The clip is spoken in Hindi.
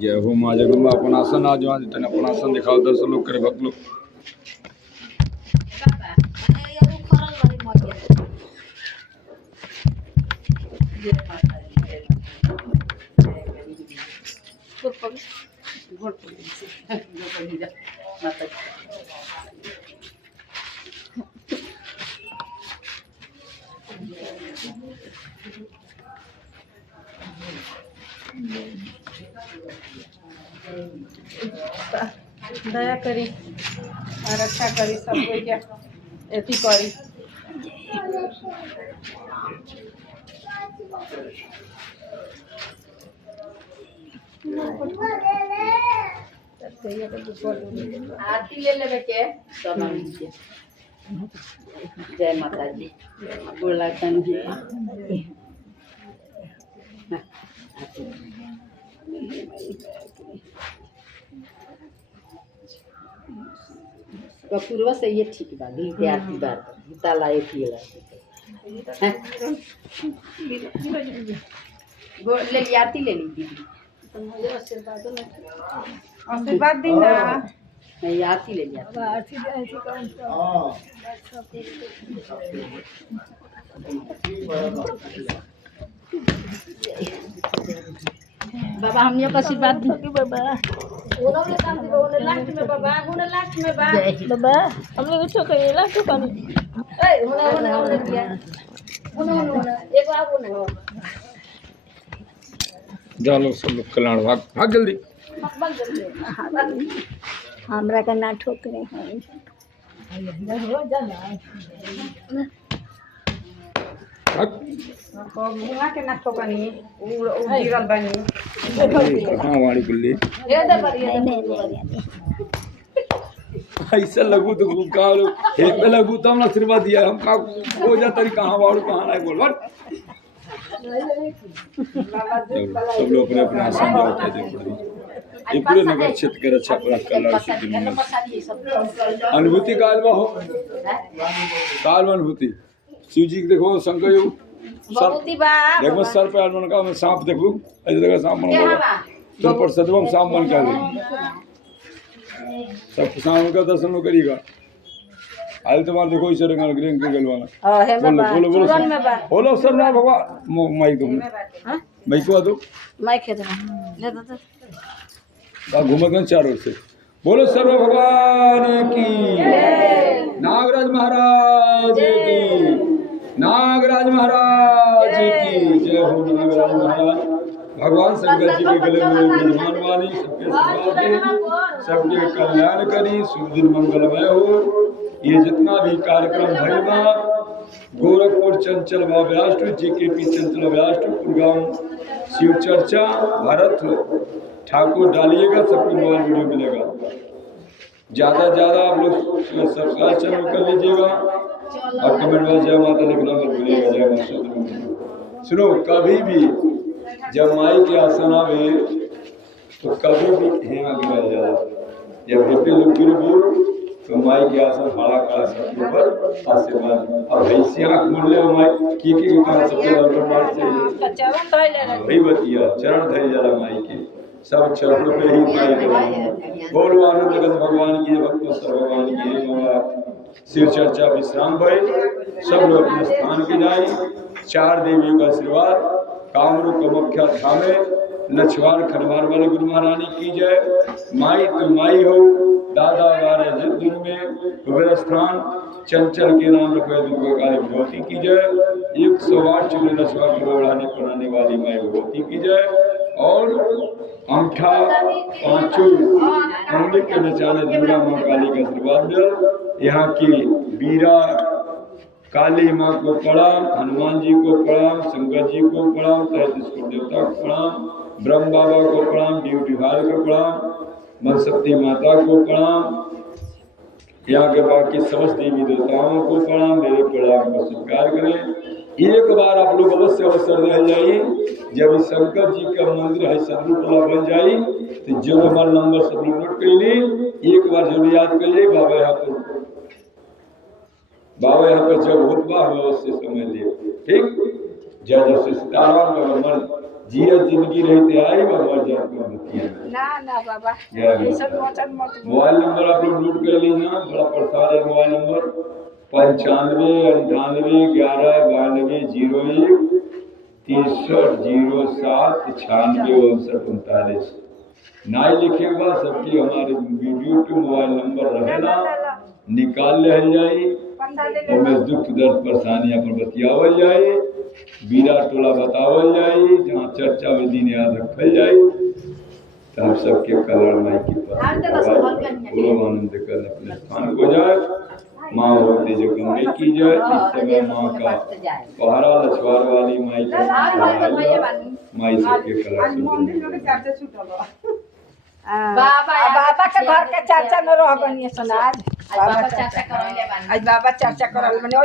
जय हो माँ जगदम्बा। अपन आसन आज वहाँ जितने अपन आसन दिखाओ, दर्शन लोग करे भक्त लोग। दया करी रक्षा करी सब कोई के एथी करी। आरती ले लेवे के सब नीचे। जय माता जी। बोला तन जी पूर्व से ये ठीक बा घी के आरती बार ताला एक ही ला ले आरती ले ली दीदी आशीर्वाद दी ना। नहीं आरती ले लिया बाबा हमने का आशीर्वाद दी बाबा लास्ट में बाबा लास्ट में बाबा हम लोग छोटे लास्ट में ए होने दिया एक बार होने जालो सब लोग कल्याण भाग भाग जल्दी हमरा का ना ठोकरे हैं भाग मुआ के ना ठोकनी उ गिरल बनी कहाँ वाली गुल्ली ये दे बढ़िया ऐसा लगू तो कहाँ लोग एक पे लगू तो हमने आशीर्वाद दिया हम कहाँ हो जाता है कहाँ वालू कहाँ नहीं बोल बट सब लोग अपने अपने आसन जाओ दे पड़ी ये पूरे नगर क्षेत्र के रक्षा पूरा कल्याण अनुभूति कालवा हो कालवा अनुभूति शिव जी देखो शंकर जी सर देखो सर पे आलमन का मैं सांप देखूं ऐसे जगह सांप बना तो पर सदवम सांप बन के सब सांप का दर्शन करिएगा आज तुम्हारे देखो इस रंग ग्रीन के गलवाना बोलो बोलो बोलो बोलो सर ना भगवान माइक दो माइक को दो माइक है ले दो घूमकर चारों ओर से बोलो सर्व भगवान की नागराज महाराज की नागराज महाराज की जय हो नागराज महाराज भगवान शंकर जी के गले में विद्यमान वाणी सबके सदा सबके कल्याण करी शुभ दिन मंगलमय हो। ये जितना भी कार्यक्रम भैया गोरखपुर चंचल व्याष्ट JKP चंचल व्याष्ट गुड़गांव शिव चर्चा भारत ठाकुर डालिएगा सबको मोबाइल वीडियो मिलेगा ज़्यादा आप लोग सब्सक्राइब चैनल कर लीजिएगा और कमेंट में जय माता लिखना मत भूलिएगा जय माता। सुनो कभी भी जब माई के आसन आवे तो कभी भी यहाँ गिरा जाए जब हेपे लोग गिर तो माई के आसन खड़ा खड़ा सबके ऊपर आशीर्वाद अब ऐसी आँख मूल ले माई की कहाँ सबके ऊपर चाहिए वही बतिया चरण धरी जरा माई के सब चरणों पे ही माई के बोलो आनंद गज भगवान की भक्त भगवान की शिव चर्चा विश्राम भय सब लोग अपने स्थान के जाए। 4 देवियों का आशीर्वाद कामरू कमख्या धामे नछवार खनवार वाले गुरु महारानी की जय। माई तो माई हो दादा वारे जिद में कुबेर स्थान चंचल के नाम रखो दुर्गा काली भगवती की जय। 108 चुने नछवार को बढ़ाने बनाने वाली माई भगवती की जय। और अंगठा पांचों अंगुली के नचाने दुर्गा माँ काली का आशीर्वाद मिल। यहाँ की बीरा काली माँ को प्रणाम, हनुमान जी को प्रणाम, शंकर जी को प्रणाम, 33 देवता को प्रणाम, ब्रह्म बाबा को प्रणाम, ड्यूटी भाई को प्रणाम, मनशक्ति माता को प्रणाम, यहाँ के बाकी समस्त देवी देवताओं को प्रणाम। मेरे प्रणाम को स्वीकार करें। एक बार आप लोग अवश्य अवसर रह जाइए जब शंकर जी का मंदिर है सदरूपला बन जाए तो जो हमारा नंबर सब लोग नोट कर ली एक बार जरूर याद कर लिए बाबा यहाँ पे जब होता हमें अवश्य समय ले ठीक जय जय श्री सीताराम मर जिया जिंदगी रहते आई मर जात कर बतिया ना बाबा मोबाइल नंबर आप लोग नोट कर लीजिए बड़ा प्रसाद है मोबाइल नंबर 95 98 11 92 01 63 07 96 59 नाई लिखे के बाद सबकी हमारे वीडियो के मोबाइल नंबर रहेगा निकाल ले जाए और दुख दर्द परेशानियां पर बतियावल जाए बीरा टोला बतावल जाए जहाँ चर्चा में दिन याद रखल जाए तब सबके कल्याण माई की पूर्व आनंद कर अपने स्थान को जाए। माँ भगवती जो गंगे की जाए इस समय माँ का पहरा लछवार वाली माई का माई सबके कल्याण बाबा के घर के चर्चा में रह गनी सुनाज आज बाबा चर्चा करल बने।